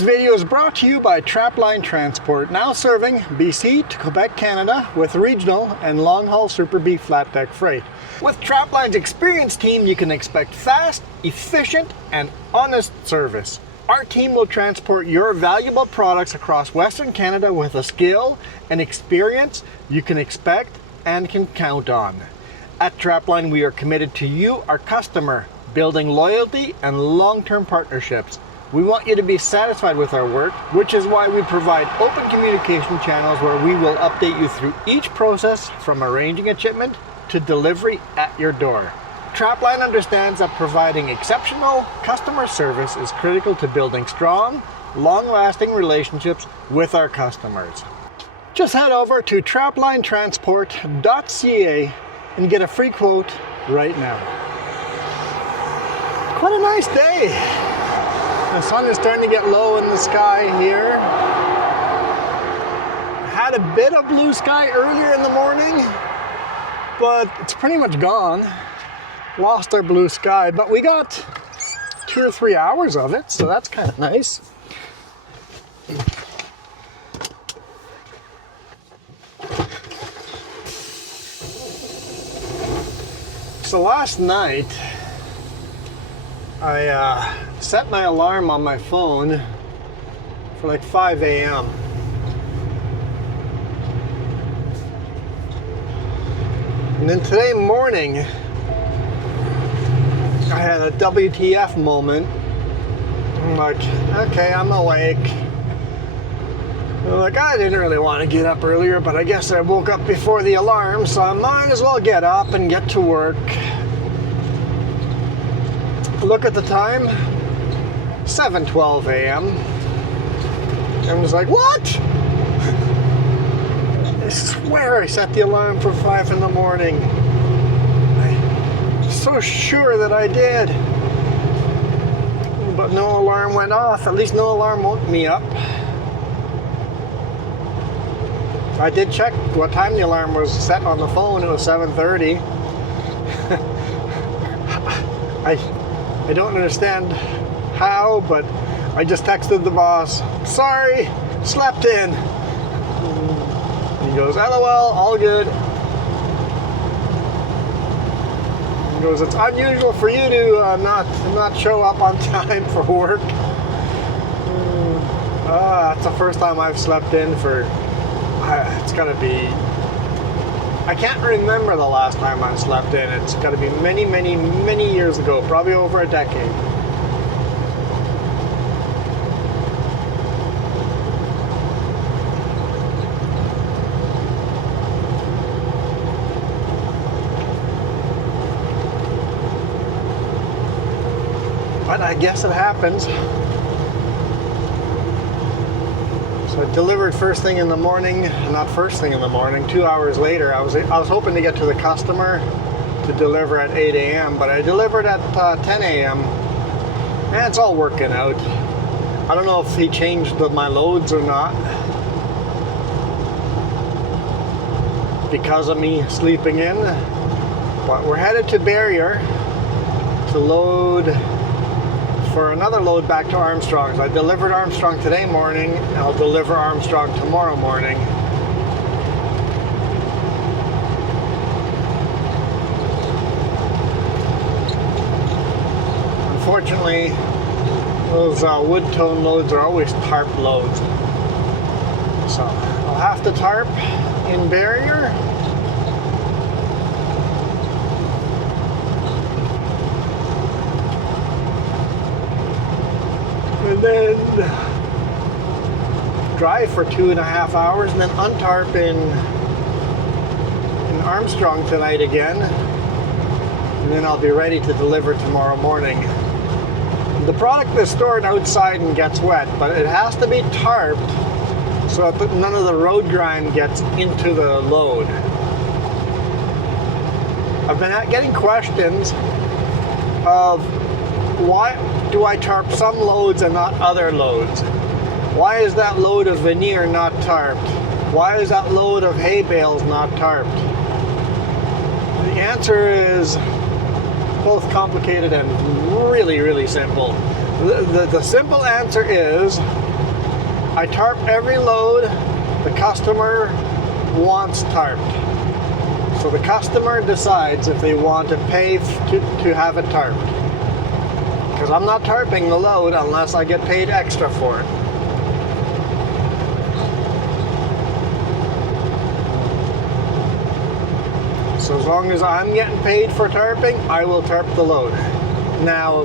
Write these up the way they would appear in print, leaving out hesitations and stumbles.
This video is brought to you by Trapline Transport, now serving BC to Quebec, Canada with regional and long-haul Super B flat deck freight. With Trapline's experienced team, you can expect fast, efficient, and honest service. Our team will transport your valuable products across Western Canada with a skill and experience you can expect and can count on. At Trapline, we are committed to you, our customer, building loyalty and long-term partnerships. We want you to be satisfied with our work, which is why we provide open communication channels where we will update you through each process from arranging a shipment to delivery at your door. Trapline understands that providing exceptional customer service is critical to building strong, long-lasting relationships with our customers. Just head over to traplinetransport.ca and get a free quote right now. Quite a nice day. The sun is starting to get low in the sky here. Had a bit of blue sky earlier in the morning, but it's pretty much gone. Lost our blue sky, but we got 2 or 3 hours of it, so that's kind of nice. So last night, I set my alarm on my phone for like 5 a.m. And then today morning, I had a WTF moment. I'm like, okay, I'm awake. I'm like, I didn't really want to get up earlier, but I guess I woke up before the alarm, so I might as well get up and get to work. Look at the time, 7:12 a.m. I was like, what? I swear I set the alarm for 5 in the morning. I'm so sure that I did. But no alarm went off. At least no alarm woke me up. I did check what time the alarm was set on the phone. It was 7:30. I don't understand how, but I just texted the boss, sorry, slept in. And he goes, LOL, all good. He goes, it's unusual for you to not show up on time for work. That's the first time I've slept in for, it's gotta be, I can't remember the last time I slept in. It's got to be many, many, many years ago, probably over a decade. But I guess it happens. So I delivered first thing in the morning, not first thing in the morning, 2 hours later. I was hoping to get to the customer to deliver at 8 a.m., but I delivered at 10 a.m. And it's all working out. I don't know if he changed my loads or not because of me sleeping in. But we're headed to Barrière to load for another load back to Armstrong's. I delivered Armstrong today morning, and I'll deliver Armstrong tomorrow morning. Unfortunately, those wood tone loads are always tarp loads. So I'll have to tarp in Barrière. And then drive for 2.5 hours and then untarp in Armstrong tonight again. And then I'll be ready to deliver tomorrow morning. The product is stored outside and gets wet, but it has to be tarped so that none of the road grime gets into the load. I've been getting questions of why do I tarp some loads and not other loads? Why is that load of veneer not tarped? Why is that load of hay bales not tarped? The answer is both complicated and really, really simple. The simple answer is I tarp every load the customer wants tarped. So the customer decides if they want to pay to have it tarped. Because I'm not tarping the load unless I get paid extra for it. So as long as I'm getting paid for tarping, I will tarp the load. Now,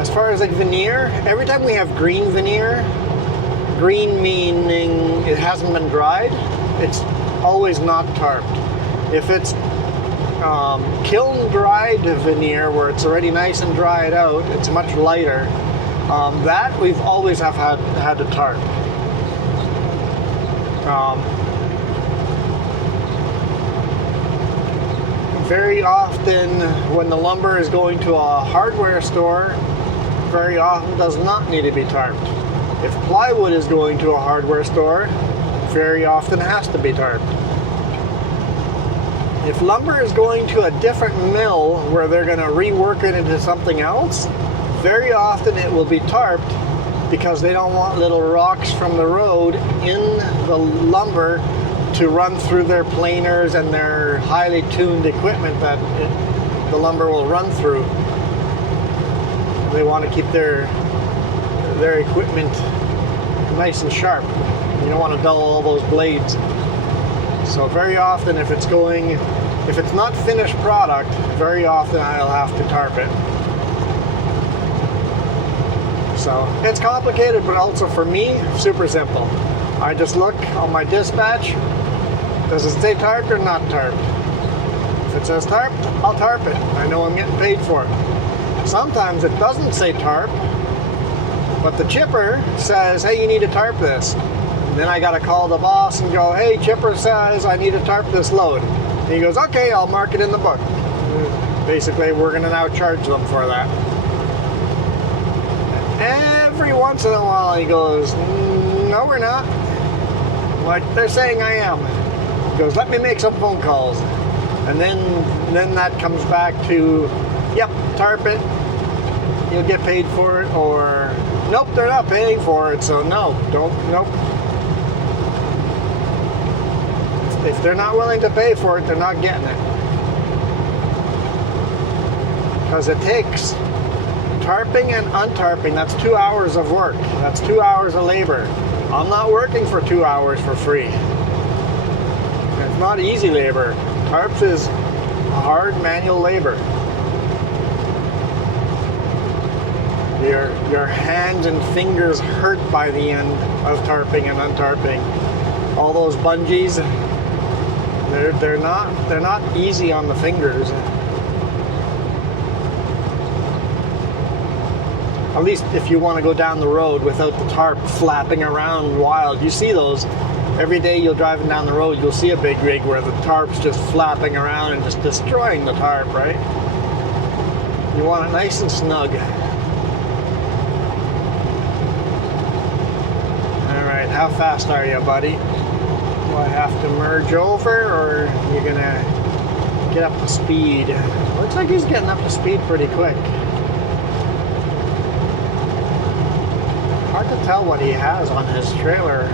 as far as like veneer, every time we have green veneer, green meaning it hasn't been dried, it's always not tarped. If it's kiln dried veneer where it's already nice and dried out, it's much lighter, that we've always had to tarp. Very often when the lumber is going to a hardware store, very often does not need to be tarped. If plywood is going to a hardware store, very often has to be tarped. If lumber is going to a different mill where they're going to rework it into something else, very often it will be tarped because they don't want little rocks from the road in the lumber to run through their planers and their highly tuned equipment that the lumber will run through. They want to keep their equipment nice and sharp. You don't want to dull all those blades. So very often if it's not finished product, very often I'll have to tarp it. So it's complicated, but also for me, super simple. I just look on my dispatch, does it say tarped or not tarped? If it says tarped, I'll tarp it. I know I'm getting paid for it. Sometimes it doesn't say tarp, but the chipper says, hey, you need to tarp this. And then I gotta call the boss and go, hey, chipper says I need to tarp this load. And he goes, okay, I'll mark it in the book. Basically, we're gonna now charge them for that. Every once in a while he goes, no, we're not. Like they're saying I am. He goes, let me make some phone calls. And then that comes back to, yep, tarp it, you'll get paid for it, or nope, they're not paying for it, so no, nope. If they're not willing to pay for it, they're not getting it. Because it takes tarping and untarping, that's 2 hours of work. That's 2 hours of labor. I'm not working for 2 hours for free. It's not easy labor. Tarps is hard manual labor. Your hands and fingers hurt by the end of tarping and untarping. All those bungees, they're not easy on the fingers. At least if you want to go down the road without the tarp flapping around wild. You see those every day. You're driving down the road, you'll see a big rig where the tarp's just flapping around and just destroying the tarp, right? You want it nice and snug. Alright, how fast are you, buddy? Do I have to merge over, or you're gonna get up to speed? Looks like he's getting up to speed pretty quick. Hard to tell what he has on his trailer.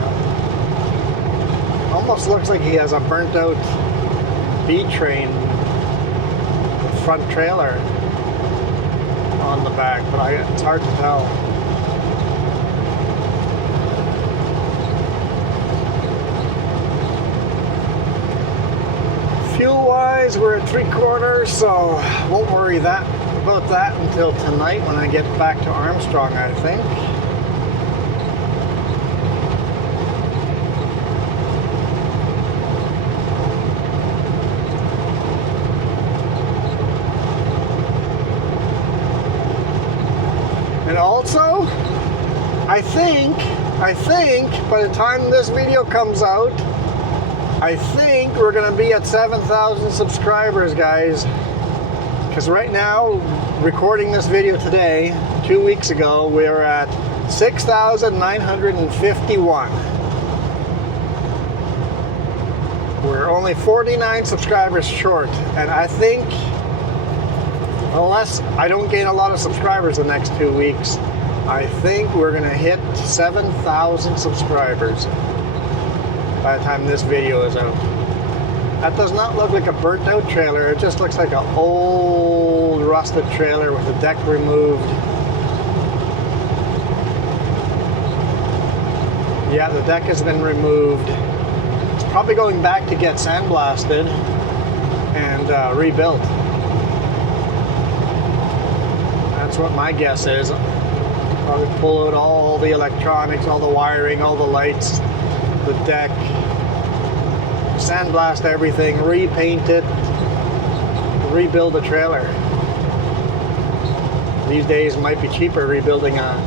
Almost looks like he has a burnt out B-train front trailer on the back, but it's hard to tell. Fuel-wise, we're at 3/4, so won't worry about that until tonight when I get back to Armstrong, I think. And also, I think by the time this video comes out, I think we're going to be at 7,000 subscribers, guys. Because right now, recording this video today, 2 weeks ago, we were at 6,951. We're only 49 subscribers short, and I think, unless I don't gain a lot of subscribers the next 2 weeks, I think we're gonna hit 7,000 subscribers by the time this video is out. That does not look like a burnt out trailer. It just looks like an old rusted trailer with the deck removed. Yeah, the deck has been removed. It's probably going back to get sandblasted and rebuilt. That's what my guess is. Probably pull out all the electronics, all the wiring, all the lights, the deck, sandblast everything, repaint it, rebuild the trailer. These days it might be cheaper rebuilding a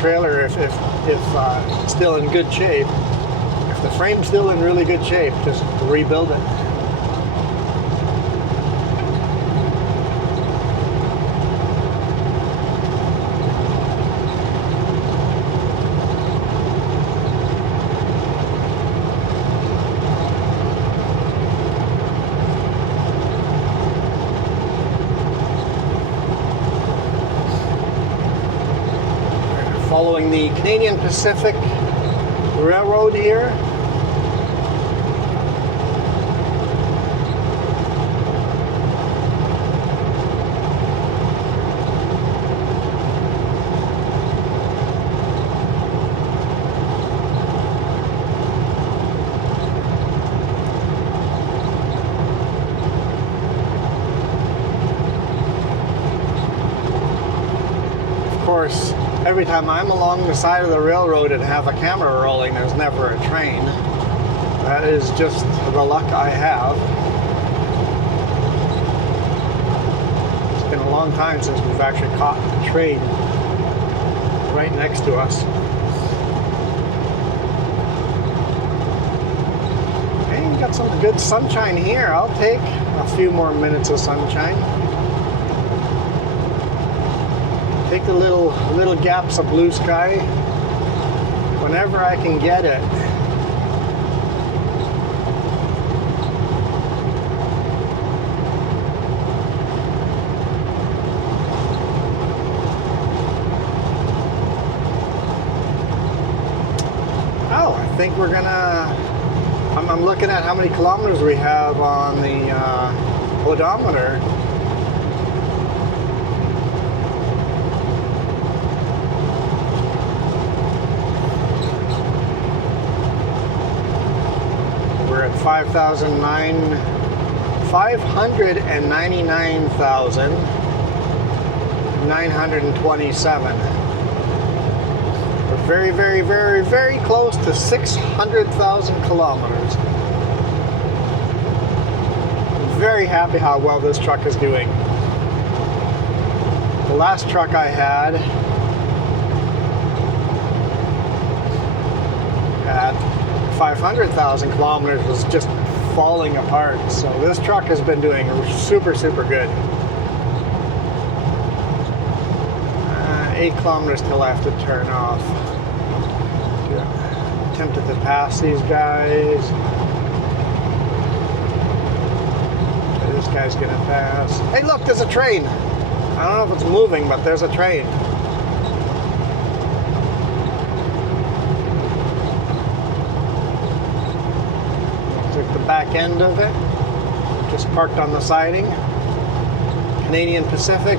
trailer if it's still in good shape. If the frame's still in really good shape, just rebuild it. Following the Canadian Pacific Railroad here. Of course, every time I'm along the side of the railroad and have a camera rolling, there's never a train. That is just the luck I have. It's been a long time since we've actually caught a train right next to us. Okay, we got some good sunshine here. I'll take a few more minutes of sunshine. Take the little gaps of blue sky whenever I can get it. Oh, I think we're gonna, I'm looking at how many kilometers we have on the odometer. We're at 599,927. We're very, very, very, very close to 600,000 kilometers. I'm very happy how well this truck is doing. The last truck I had at 500,000 kilometers was just falling apart. So this truck has been doing super, super good. 8 kilometers till I have to turn off. Tempted to pass these guys. Okay, this guy's gonna pass. Hey, look, there's a train. I don't know if it's moving, but there's a train. Back end of it, just parked on the siding. Canadian Pacific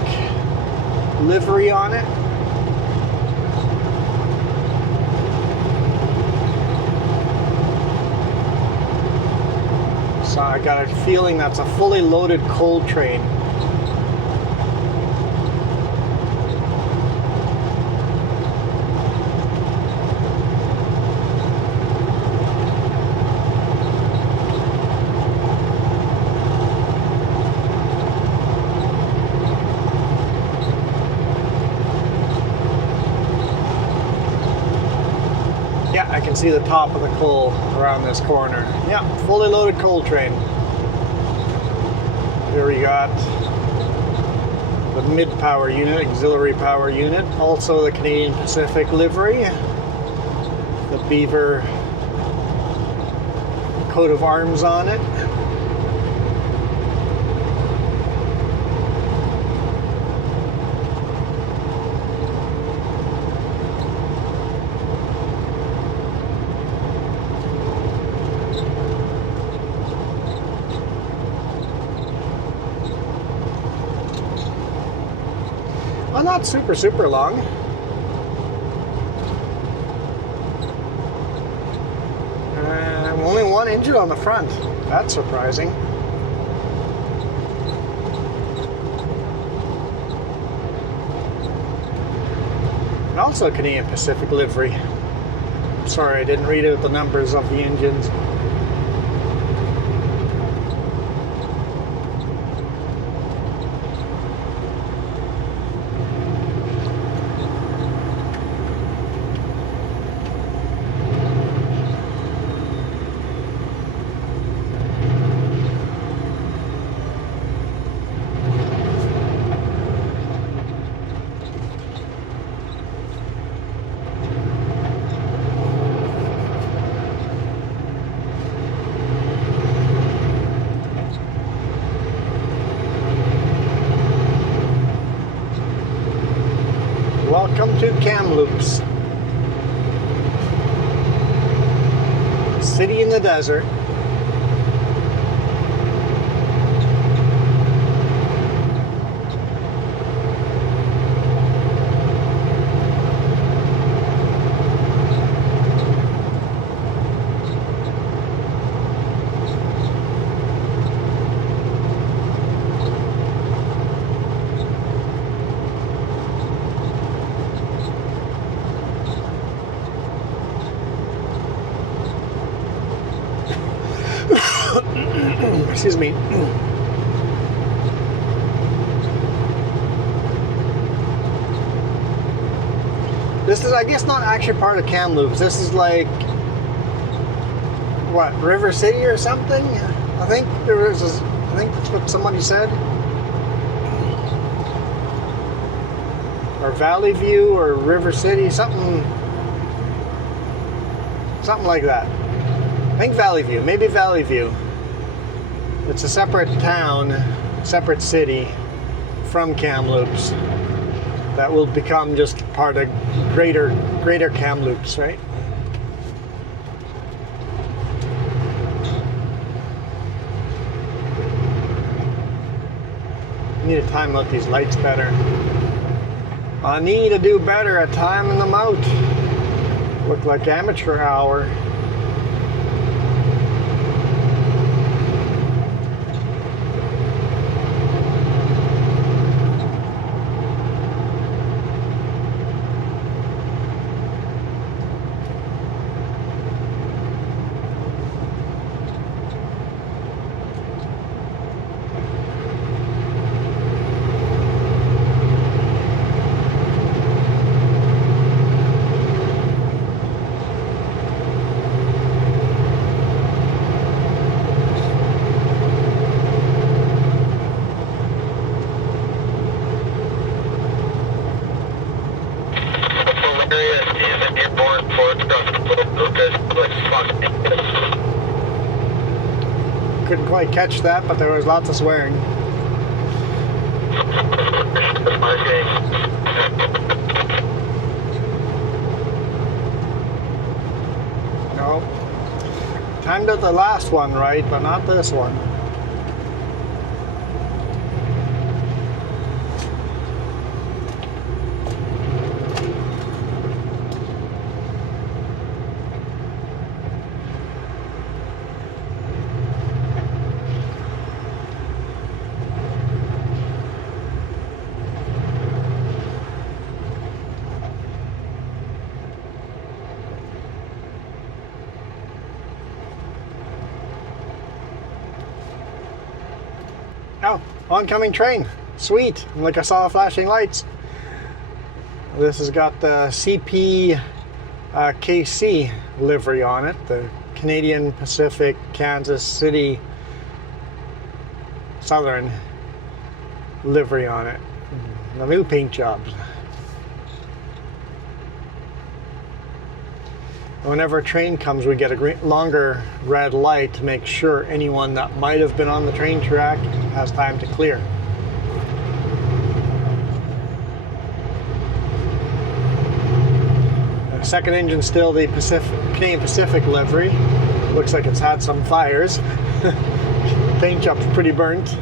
livery on it. So I got a feeling that's a fully loaded coal train. I can see the top of the coal around this corner. Yeah, fully loaded coal train. Here we got the mid-power unit, auxiliary power unit. Also the Canadian Pacific livery. The beaver coat of arms on it. Well, not super, super long. Only one engine on the front. That's surprising. And also Canadian Pacific livery. Sorry, I didn't read out the numbers of the engines. Welcome to Kamloops, city in the desert. Excuse me. This is, I guess, not actually part of Kamloops. This is like, what, River City or something? I think I think that's what somebody said. Or Valley View or River City, something like that. I think Valley View, maybe Valley View. It's a separate town, separate city from Kamloops that will become just part of greater Kamloops, right? I need to time out these lights better. I need to do better at timing them out. Look like amateur hour. Couldn't quite catch that, but there was lots of swearing. No. Timed out the last one right, but not this one. Oh, oncoming train. Sweet. Like I saw flashing lights. This has got the CPKC livery on it. The Canadian Pacific Kansas City Southern livery on it. The new paint jobs. Whenever a train comes, we get a longer red light to make sure anyone that might have been on the train track has time to clear. The second engine still the Canadian Pacific livery. Looks like it's had some fires. Paint job's pretty burnt.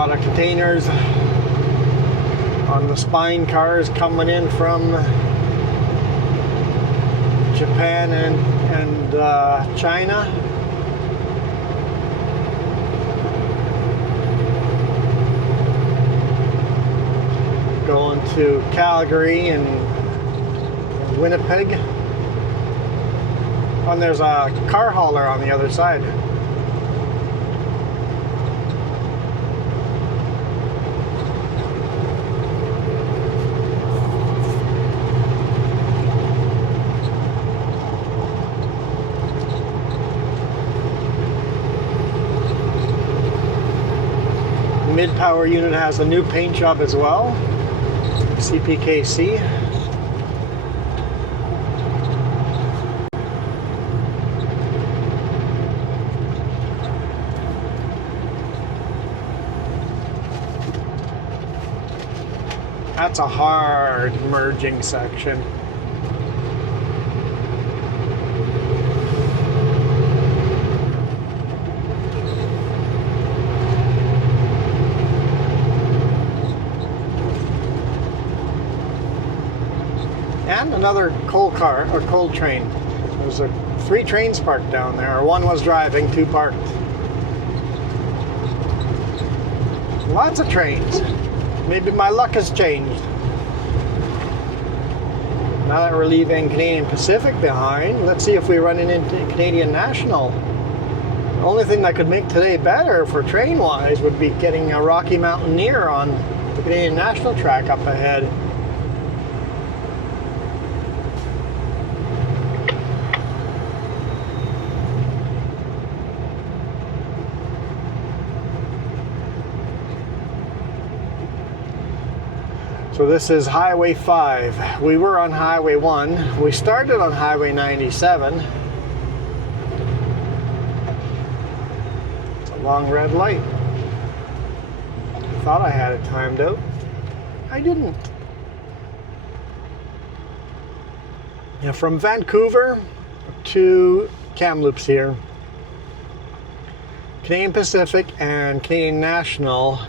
lot of containers on the spine cars coming in from Japan and China. Going to Calgary and Winnipeg. And there's a car hauler on the other side. Mid-power unit has a new paint job as well. CPKC. That's a hard merging section. And another coal car, or coal train. There's 3 trains parked down there. One was driving, 2 parked. Lots of trains. Maybe my luck has changed. Now that we're leaving Canadian Pacific behind, let's see if we run into Canadian National. The only thing that could make today better for train-wise would be getting a Rocky Mountaineer on the Canadian National track up ahead. So this is Highway 5. We were on Highway 1. We started on Highway 97. It's a long red light. I thought I had it timed out. I didn't. Yeah, from Vancouver to Kamloops here. Canadian Pacific and Canadian National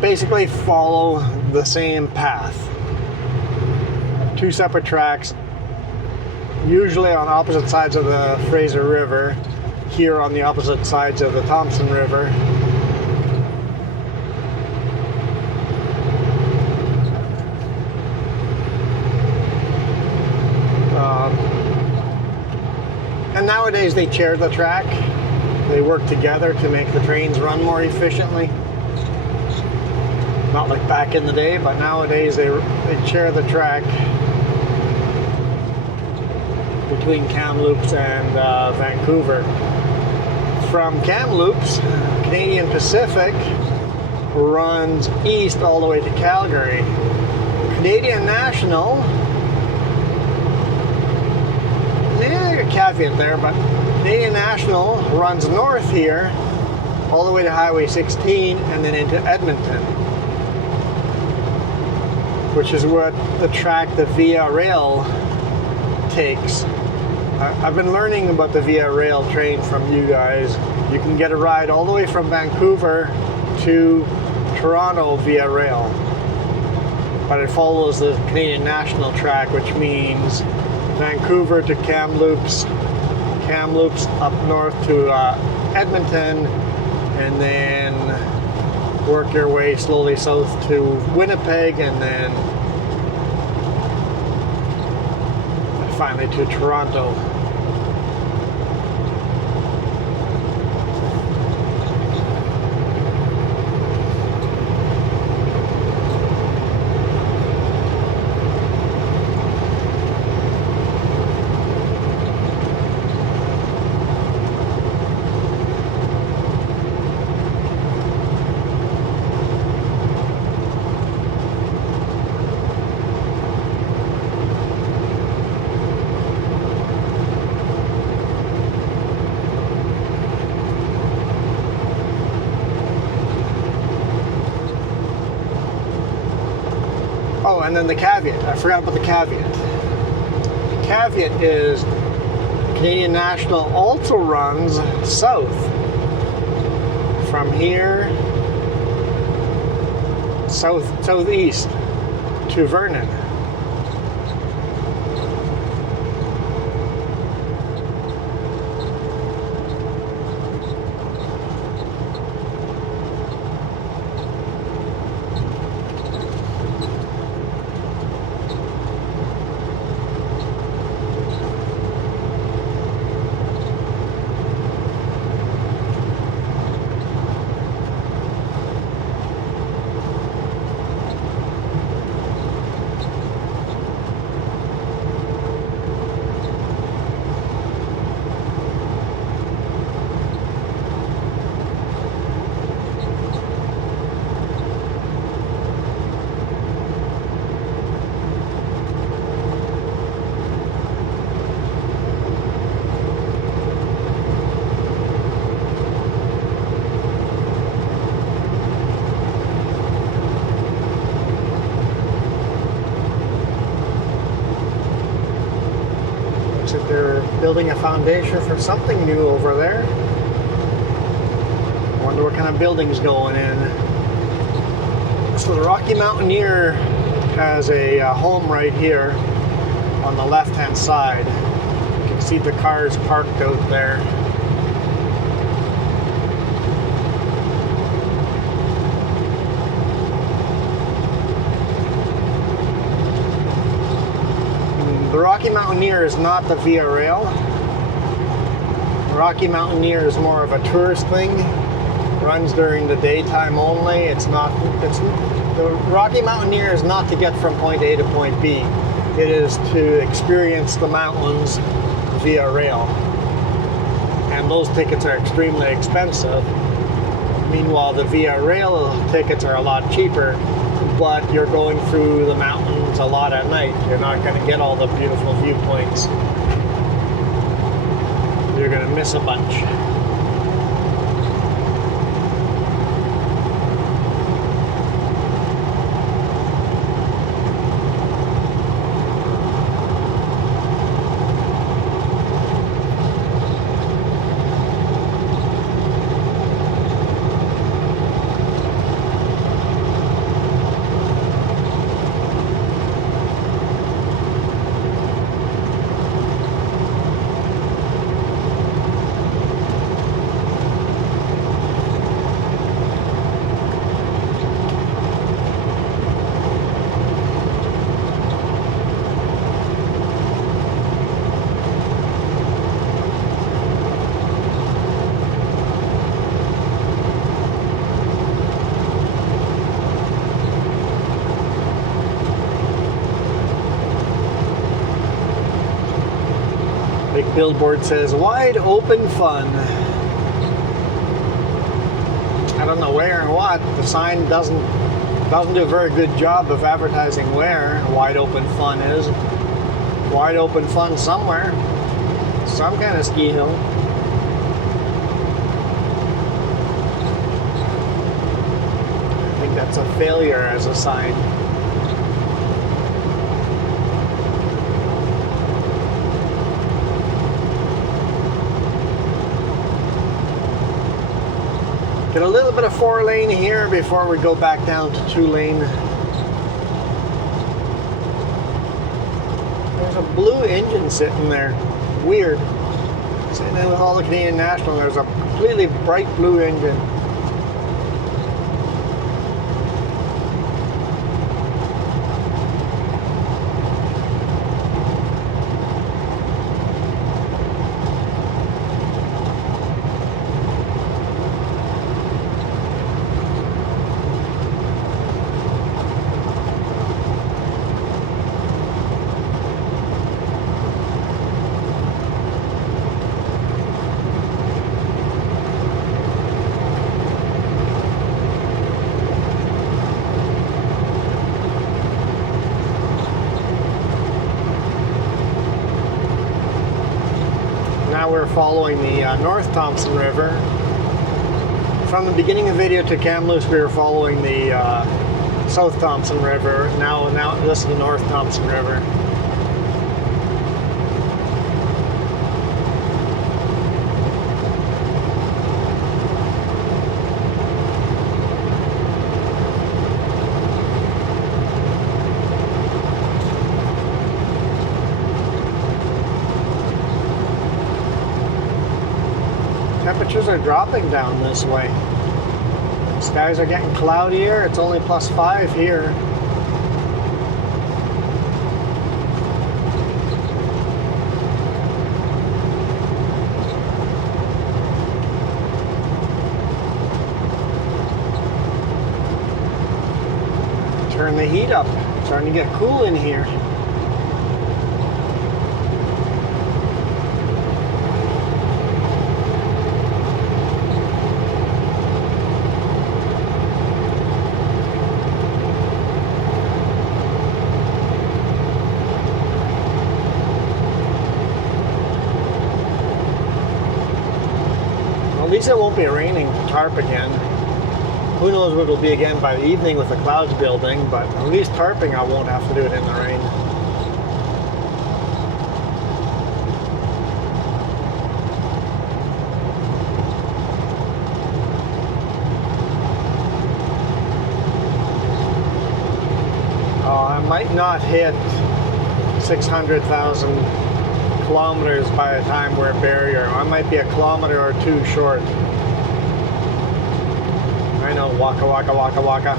basically follow the same path. 2 separate tracks, usually on opposite sides of the Fraser River, here on the opposite sides of the Thompson River. And nowadays they share the track. They work together to make the trains run more efficiently. Not like back in the day, but nowadays they share the track between Kamloops and Vancouver. From Kamloops, Canadian Pacific runs east all the way to Calgary. Canadian National, there's a caveat there, but Canadian National runs north here all the way to Highway 16 and then into Edmonton, which is what the track the Via Rail takes. I've been learning about the Via Rail train from you guys. You can get a ride all the way from Vancouver to Toronto via rail. But it follows the Canadian National track, which means Vancouver to Kamloops, Kamloops up north to Edmonton, and then work your way slowly south to Winnipeg, and then finally to Toronto. Oh, and then the caveat. I forgot about the caveat. The caveat is Canadian National also runs south from from here southeast to Vernon. They're building a foundation for something new over there. I wonder what kind of building's going in. So the Rocky Mountaineer has a home right here on the left-hand side. You can see the cars parked out there. The Rocky Mountaineer is not the Via Rail. The Rocky Mountaineer is more of a tourist thing. Runs during the daytime only. The Rocky Mountaineer is not to get from point A to point B. It is to experience the mountains via rail. And those tickets are extremely expensive. Meanwhile, the Via Rail tickets are a lot cheaper, but you're going through the mountains a lot at night. You're not going to get all the beautiful viewpoints. You're going to miss a bunch. Big billboard says wide open fun. I don't know where and what. The sign doesn't do a very good job of advertising where wide open fun is. Wide open fun somewhere. Some kind of ski hill. I think that's a failure as a sign. Get a little bit of 4-lane here before we go back down to 2-lane. There's a blue engine sitting there. Weird. Sitting in with all the Canadian National, there's a completely bright blue engine. We're following the North Thompson River. From the beginning of the video to Kamloops, we were following the South Thompson River. Now this is the North Thompson River. Temperatures are dropping down this way. Skies are getting cloudier. It's only +5 here. Turn the heat up. It's starting to get cool in here. At least it won't be raining Tarp again. Who knows what it'll be again by the evening with the clouds building, but at least tarping I won't have to do it in the rain. Oh, I might not hit 600,000 kilometers by the time we're at Barrière. I might be a kilometer or two short. I know, waka waka waka waka.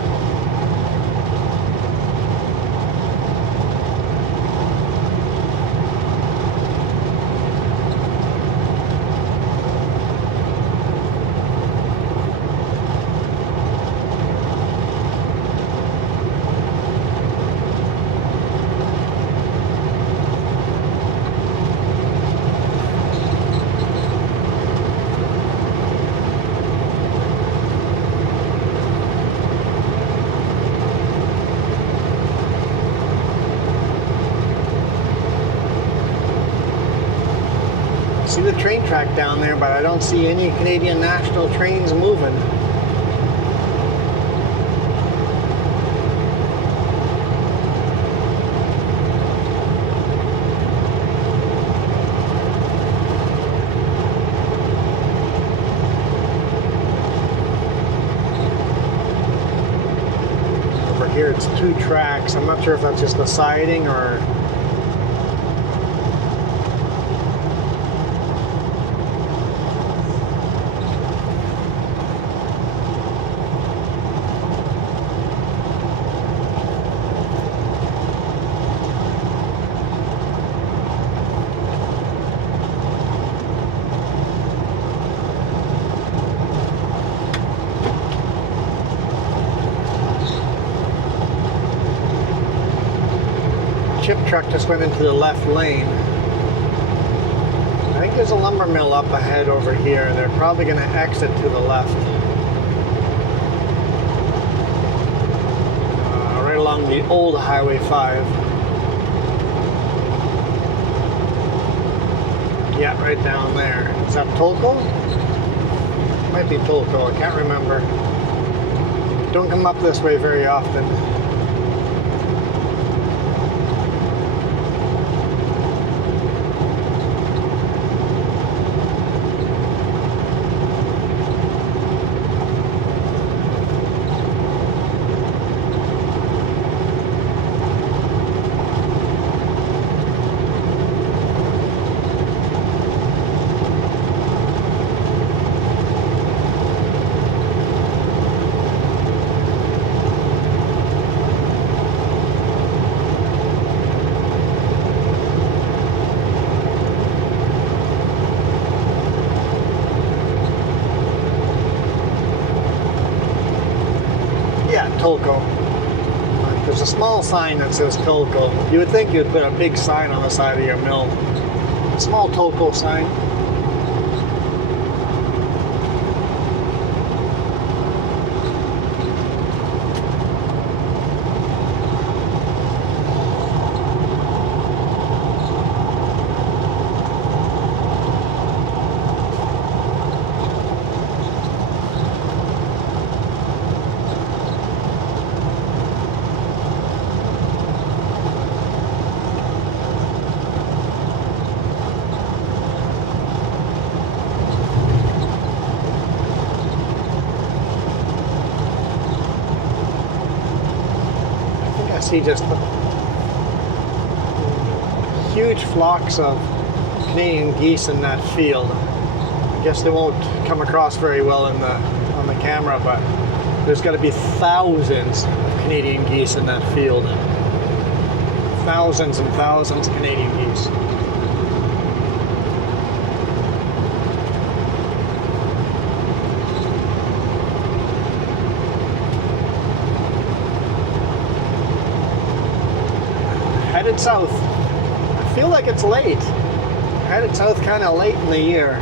See the train track down there, but I don't see any Canadian National trains moving. Over here it's 2 tracks. I'm not sure if that's just a siding or... Chip truck just went into the left lane. I think there's a lumber mill up ahead over here, and they're probably going to exit to the left. Right along the old Highway 5. Yeah, right down there. Is that Tolko? Might be Tolko, I can't remember. Don't come up this way very often. Tolko. There's a small sign that says Tolko. You would think you'd put a big sign on the side of your mill. A small Tolko sign. See just huge flocks of Canadian geese in that field. I guess they won't come across very well on the camera, but there's got to be thousands of Canadian geese in that field. Thousands and thousands of Canadian geese. Headed south. I feel like it's late. Headed south kind of late in the year.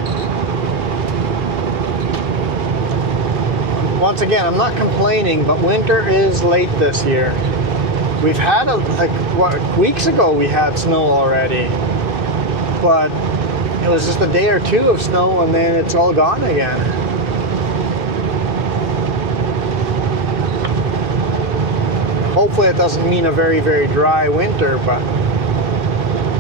Once again, I'm not complaining, but winter is late this year. We've had, weeks ago we had snow already, but it was just a day or two of snow and then it's all gone again. Hopefully it doesn't mean a very, very dry winter, but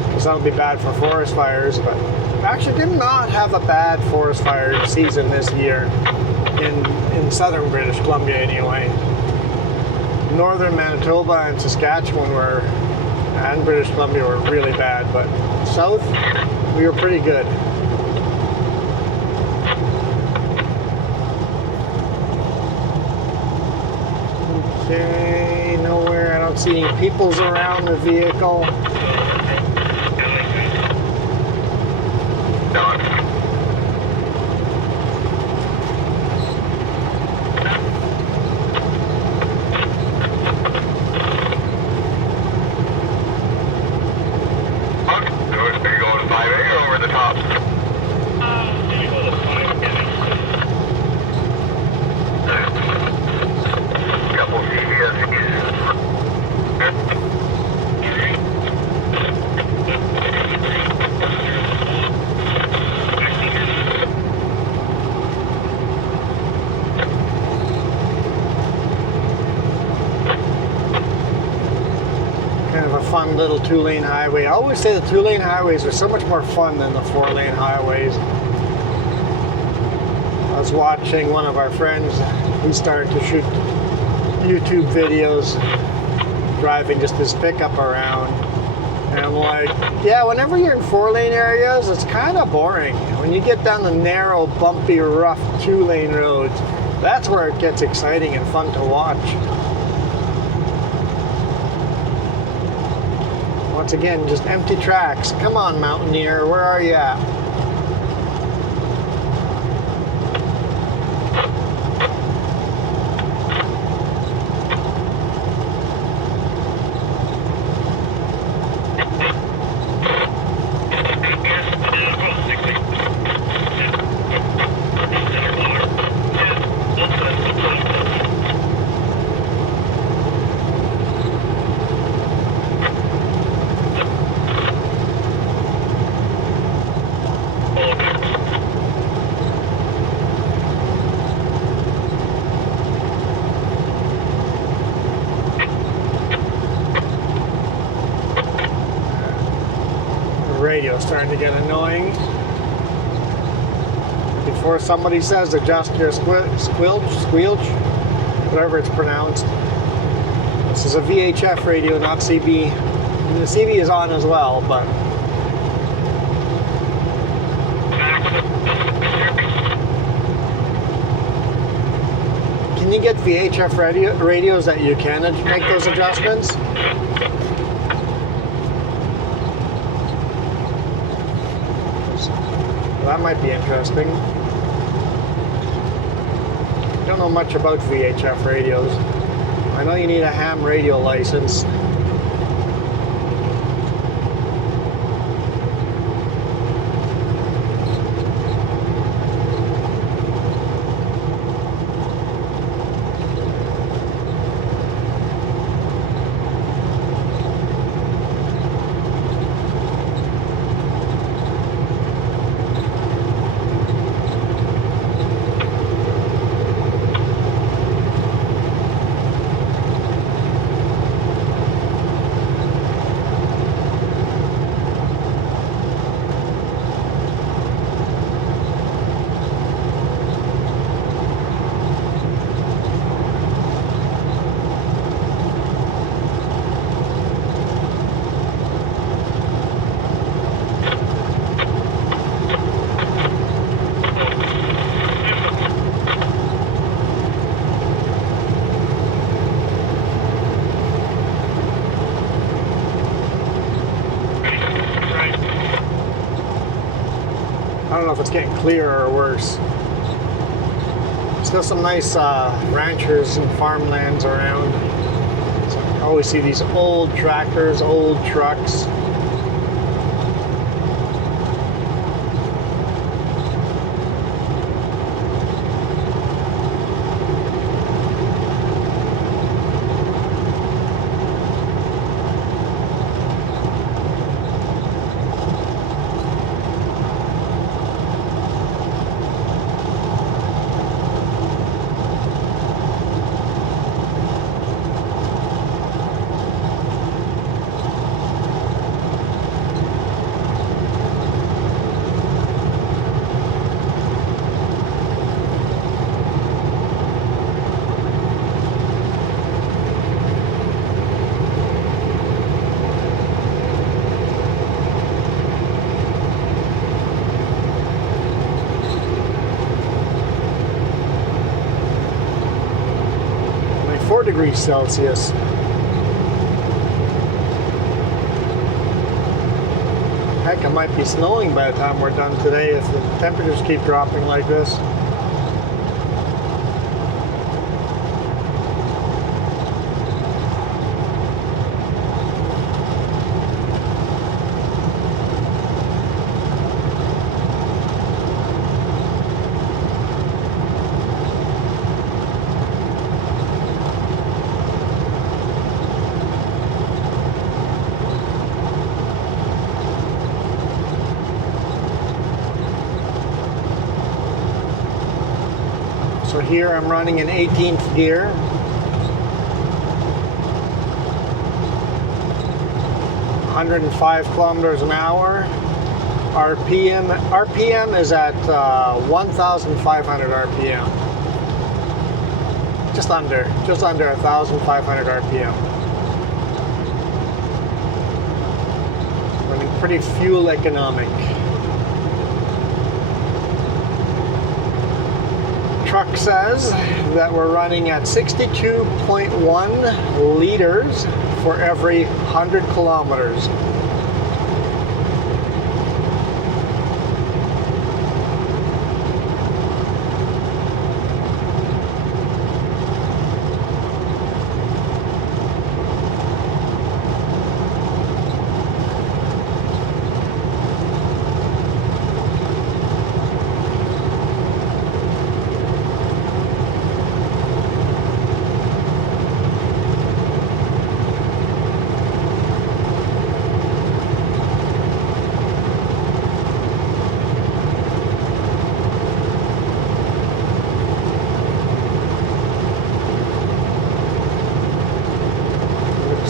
because that'll be bad for forest fires. But we actually did not have a bad forest fire season this year in southern British Columbia anyway. Northern Manitoba and Saskatchewan and British Columbia were really bad, but south, we were pretty good. Okay, nowhere, I don't see any peoples around the vehicle. Fun little 2-lane highway. I always say the 2-lane highways are so much more fun than the 4-lane highways. I was watching one of our friends, he started to shoot YouTube videos driving just his pickup around, and I'm like, yeah, whenever you're in 4-lane areas it's kind of boring. When you get down the narrow, bumpy, rough 2-lane roads, that's where it gets exciting and fun to watch. Once again, just empty tracks. Come on, Mountaineer, where are you at? Radio starting to get annoying. Before somebody says adjust your squelch, whatever it's pronounced. This is a VHF radio, not CB. And the CB is on as well, but can you get VHF radios that you can make those adjustments? That might be interesting. I don't know much about VHF radios. I know you need a ham radio license. don't know if it's getting clearer or worse. Still some nice ranchers and farmlands around. So I always see these old tractors, old trucks. Degrees Celsius. Heck, it might be snowing by the time we're done today if the temperatures keep dropping like this. So here I'm running in 18th gear. (105 kilometers an hour). RPM is at 1,500 RPM. Just under 1,500 RPM. Running pretty fuel economic. Truck says that we're running at 62.1 liters for every 100 kilometers.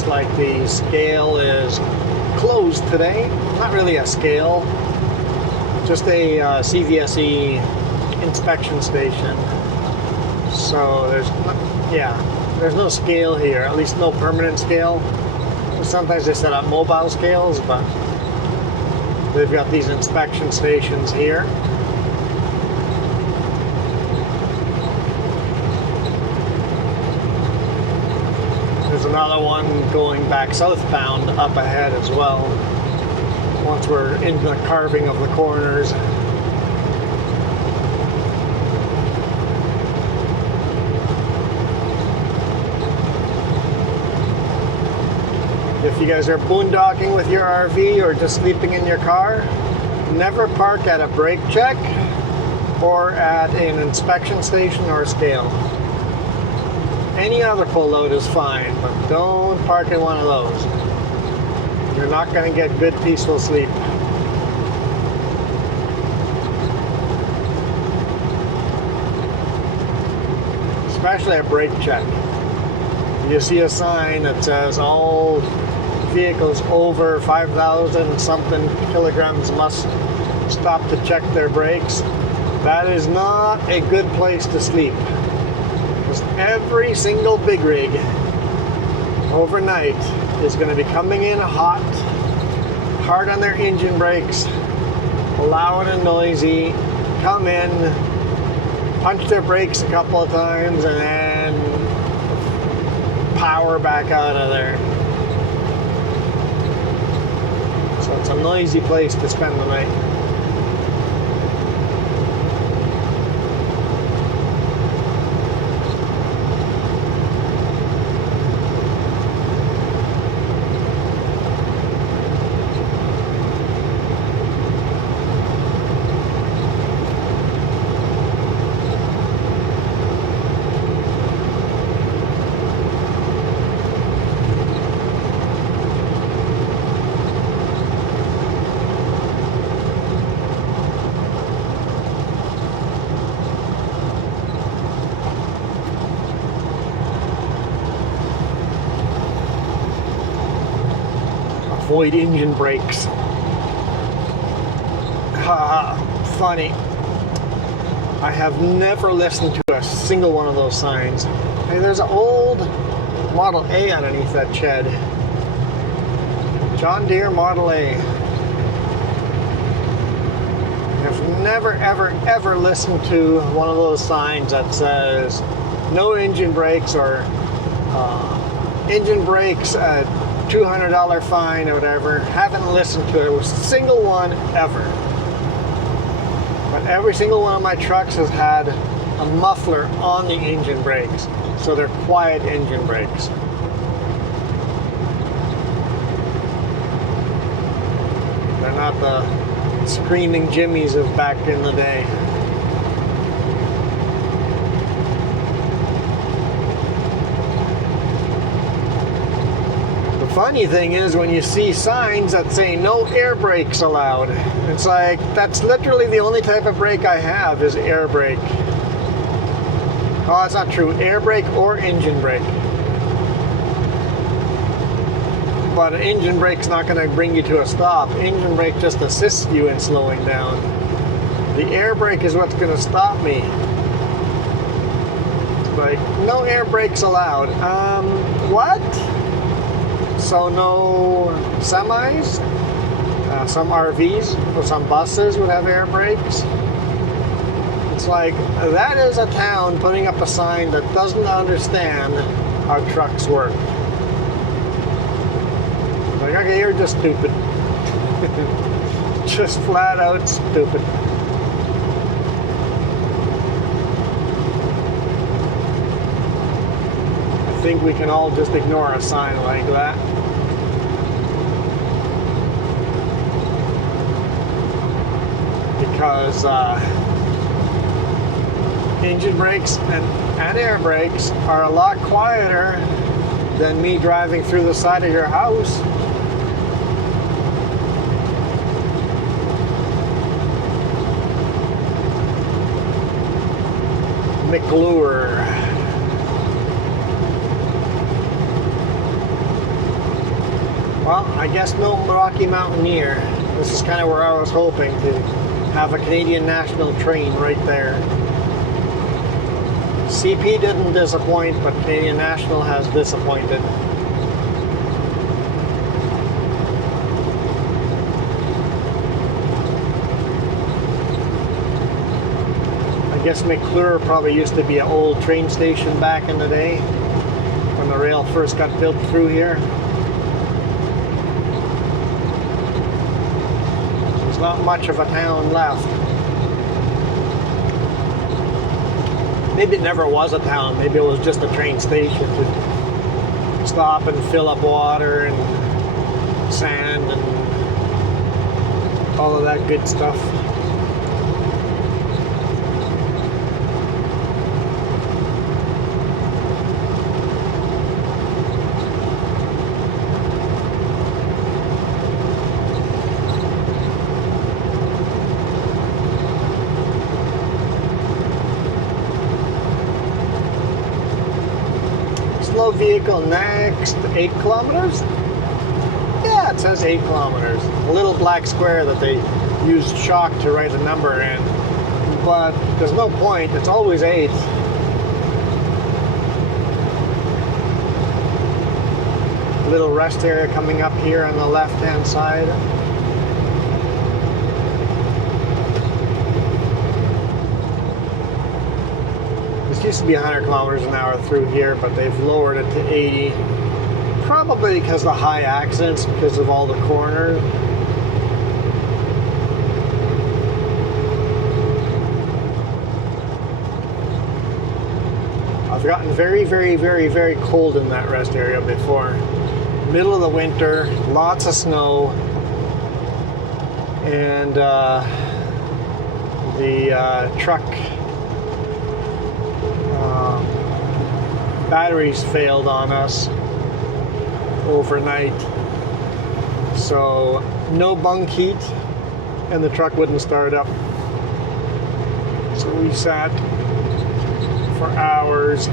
Like the scale is closed today. Not really a scale, just a CVSE inspection station. So there's no scale here, at least no permanent scale. Sometimes they set up mobile scales, but they've got these inspection stations here. There's another one going back southbound up ahead as well, once we're into the carving of the corners. If you guys are boondocking with your RV or just sleeping in your car, never park at a brake check or at an inspection station or scale. Any other pull-out is fine, but don't park in one of those. You're not going to get good, peaceful sleep. Especially a brake check. You see a sign that says all vehicles over 5,000 something kilograms must stop to check their brakes. That is not a good place to sleep. Every single big rig overnight is going to be coming in hot, hard on their engine brakes, loud and noisy, come in, punch their brakes a couple of times, and then power back out of there. So it's a noisy place to spend the night. avoid engine brakes. Haha, funny. I have never listened to a single one of those signs. Hey, there's an old Model A underneath that shed. John Deere Model A. I've never, ever, ever listened to one of those signs that says no engine brakes or engine brakes at $200 fine or whatever. Haven't listened to it. It was a single one ever. But every single one of my trucks has had a muffler on the engine brakes. So they're quiet engine brakes. They're not the screaming Jimmies of back in the day. The funny thing is when you see signs that say no air brakes allowed, it's like, that's literally the only type of brake I have is air brake. Oh, that's not true. Air brake or engine brake. But an engine brake's not going to bring you to a stop. Engine brake just assists you in slowing down. The air brake is what's going to stop me. It's like, no air brakes allowed. What? So no semis? Some RVs or some buses would have air brakes? It's like, that is a town putting up a sign that doesn't understand how trucks work. Like, okay, you're just stupid. Just flat out stupid. I think we can all just ignore a sign like that. Because engine brakes and air brakes are a lot quieter than me driving through the side of your house. McClure. Well, I guess no Rocky Mountaineer. This is kind of where I was hoping to have a Canadian National train right there. CP didn't disappoint, but Canadian National has disappointed. I guess McClure probably used to be an old train station back in the day when the rail first got built through here. There's not much of a town left. Maybe it never was a town. Maybe it was just a train station to stop and fill up water and sand and all of that good stuff. Vehicle next 8 kilometers? Yeah, it says 8 kilometers. A little black square that they used chalk to write a number in. But there's no point, it's always 8. Little rest area coming up here on the left hand side. It used to be 100 kilometers an hour through here, but they've lowered it to 80. Probably because of the high accidents, because of all the corners. I've gotten very, very, very, very cold in that rest area before. Middle of the winter, lots of snow, and the truck batteries failed on us overnight, so no bunk heat and the truck wouldn't start up, so we sat for hours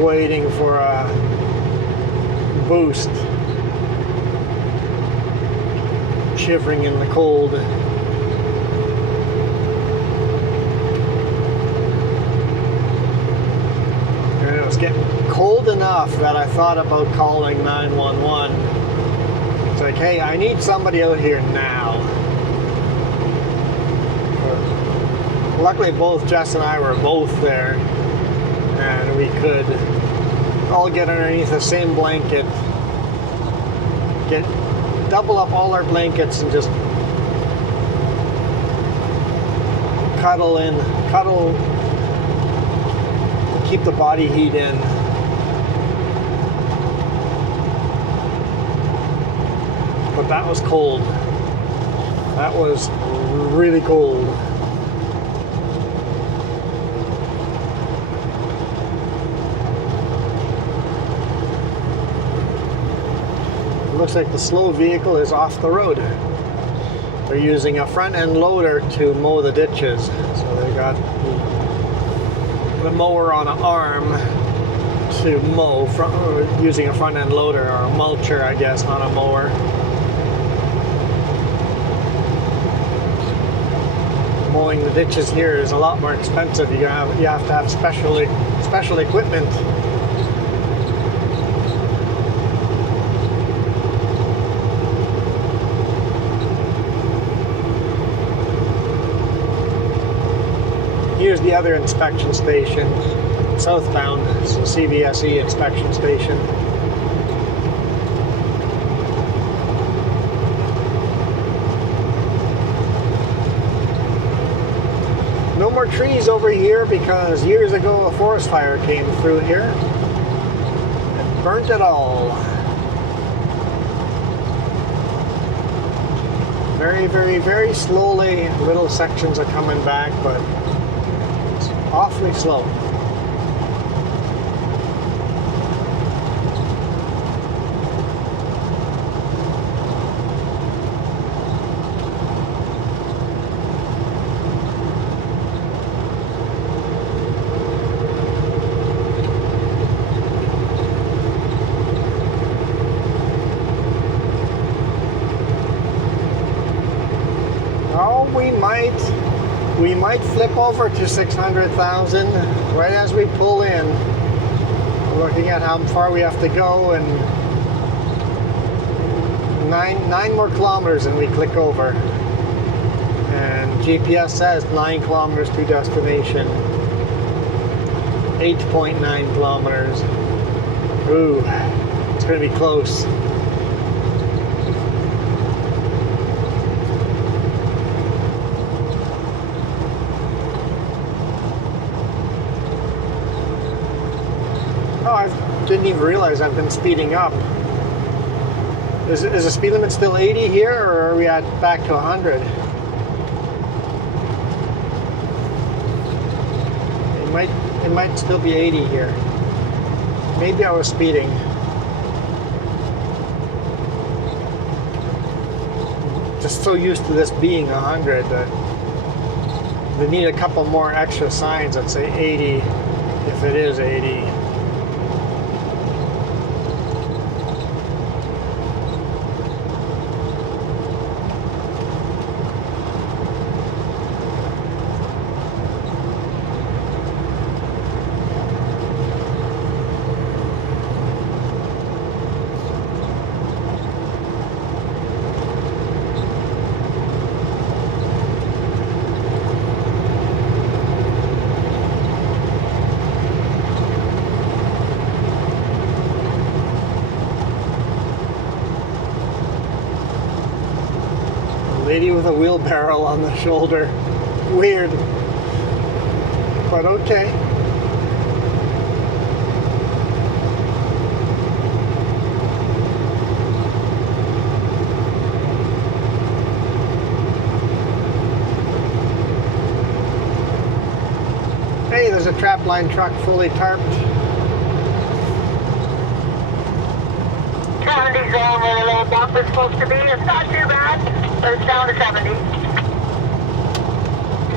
waiting for a boost. shivering in the cold. And it was getting cold enough that I thought about calling 911. It's like, hey, I need somebody out here now. But luckily, both Jess and I were both there, and we could all get underneath the same blanket, double up all our blankets and just cuddle, keep the body heat in. But that was cold. That was really cold. Looks like the slow vehicle is off the road. They're using a front end loader to mow the ditches. So they got the mower on an arm to mow, using a front end loader, or a mulcher, I guess, not a mower. Mowing the ditches here is a lot more expensive. You have to have special equipment. Here's the other inspection station, southbound. It's the CVSE inspection station. No more trees over here because years ago a forest fire came through here and burnt it all. Very, very, very slowly, little sections are coming back, but it's awfully slow. We might flip over to 600,000 right as we pull in. We're looking at how far we have to go, and nine more kilometers and we click over. And GPS says 9 kilometers to destination. 8.9 kilometers. Ooh, it's going to be close. Didn't even realize I've been speeding up. Is the speed limit still 80 here, or are we back to 100? It might still be 80 here. Maybe I was speeding. Just so used to this being 100 that we need a couple more extra signs that say 80 if it is 80. Lady with a wheelbarrow on the shoulder. Weird. But okay. Hey, there's a Trapline truck fully tarped. 70's the only where the little bump is supposed to be. It's not too bad, but it's down to 70.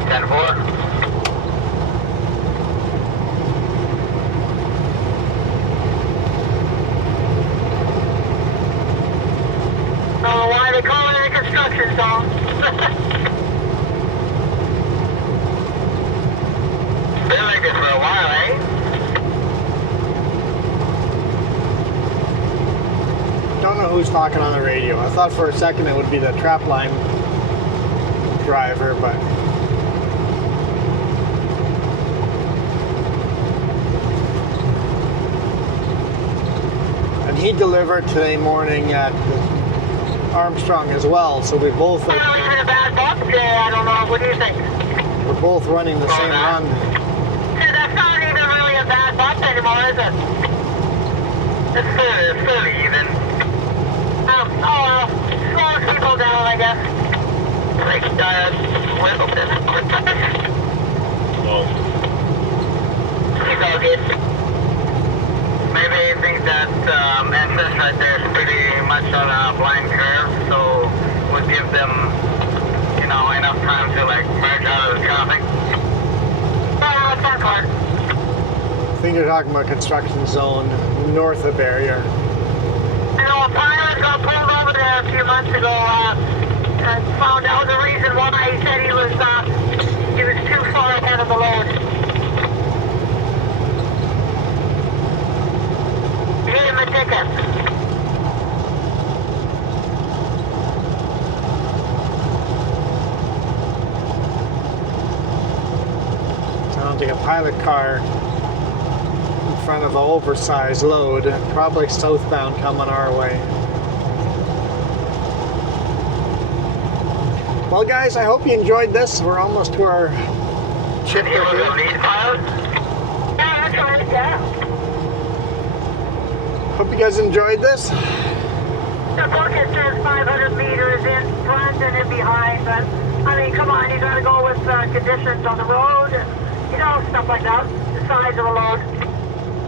10-4. Why are they calling it a construction was talking on the radio. I thought for a second it would be the Trapline driver, but and he delivered today morning at Armstrong as well, so we both Well, even a bad box, I don't know. What do you think? we're both running the same run. See, that's not even really a bad box anymore, is it? It's fairly even. Oh well, slows people down, I guess. Like, whip this. Well, It's all good. Maybe you think that entrance right there is pretty much on a blind curve, so would give them, you know, enough time to like merge out of the traffic. Oh, it's fun part. I think you're talking about construction zone north of Barrière. You know, a pilot got pulled over there a few months ago and found out the reason why. He said he was too far ahead of the load. He gave him a ticket. Sounds like a pilot car in front of an oversized load, probably southbound coming our way. Well guys, I hope you enjoyed this. We're almost to our chip He was a here. lead pilot? Yeah, that's right, yeah. Hope you guys enjoyed this. The book it says 500 meters in front and in behind, but I mean, come on, you gotta go with conditions on the road and, you know, stuff like that. The size of the load.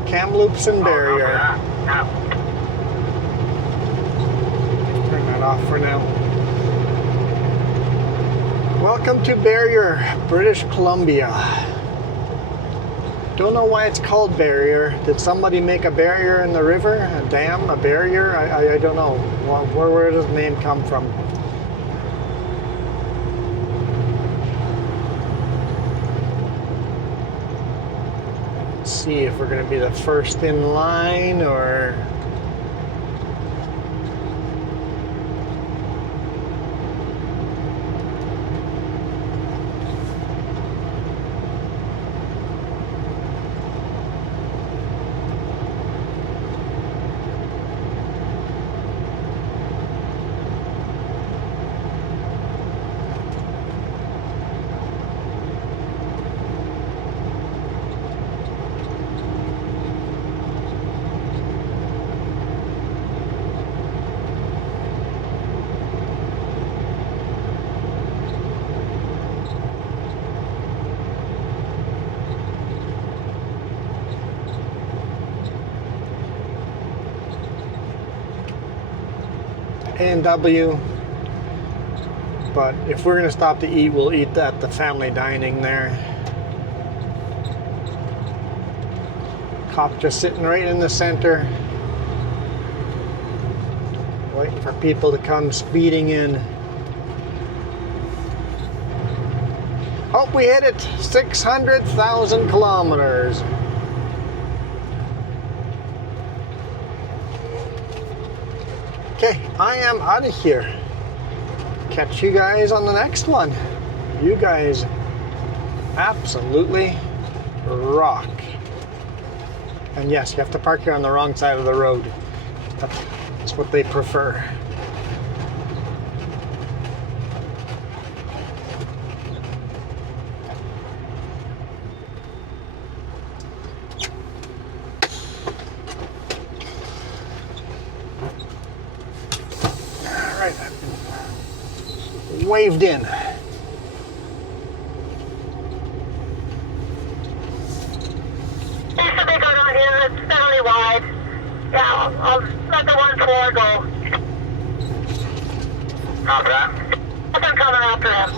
Kamloops and Barrière. Yeah. Turn that off for now. Welcome to Barrière, British Columbia. Don't know why it's called Barrière. Did somebody make a barrier in the river? A dam? A barrier? I don't know. Where does the name come from? Let's see if we're going to be the first in line or... A&W, but if we're going to stop to eat, we'll eat at the family dining there. Cop just sitting right in the center, waiting for people to come speeding in. Oh, we hit it! 600,000 kilometers. Okay, I am out of here. Catch you guys on the next one. You guys absolutely rock. And yes, you have to park here on the wrong side of the road. That's what they prefer. Waved in. It's a big one on here. It's fairly wide. Yeah, I'll let the 1-4 go. Not bad. I'm coming after him.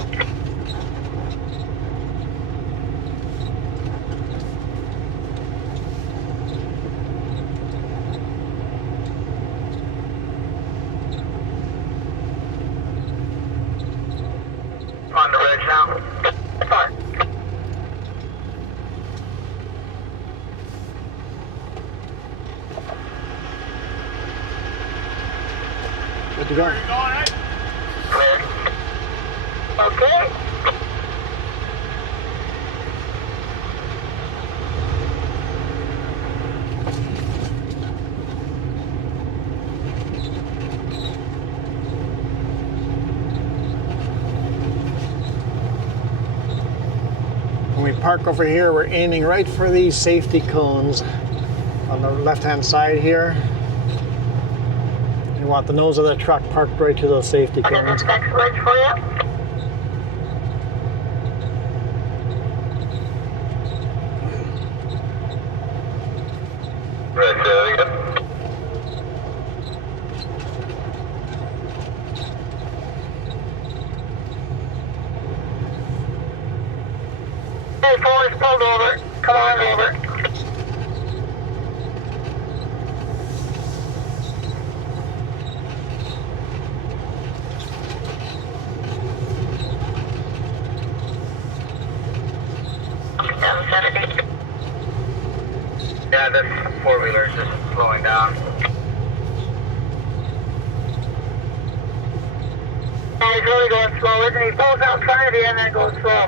On the bridge now. Fine. You go. Clear. Okay. When we park over here, we're aiming right for these safety cones on the left-hand side here. You want the nose of the truck parked right to those safety cones. Next switch for you. Right, again. Hey, Forrest, pulled over. Come on over. Yeah, this four-wheeler is just slowing down. Yeah, he's really going slow, isn't he? He pulls out in front of you and then goes slow.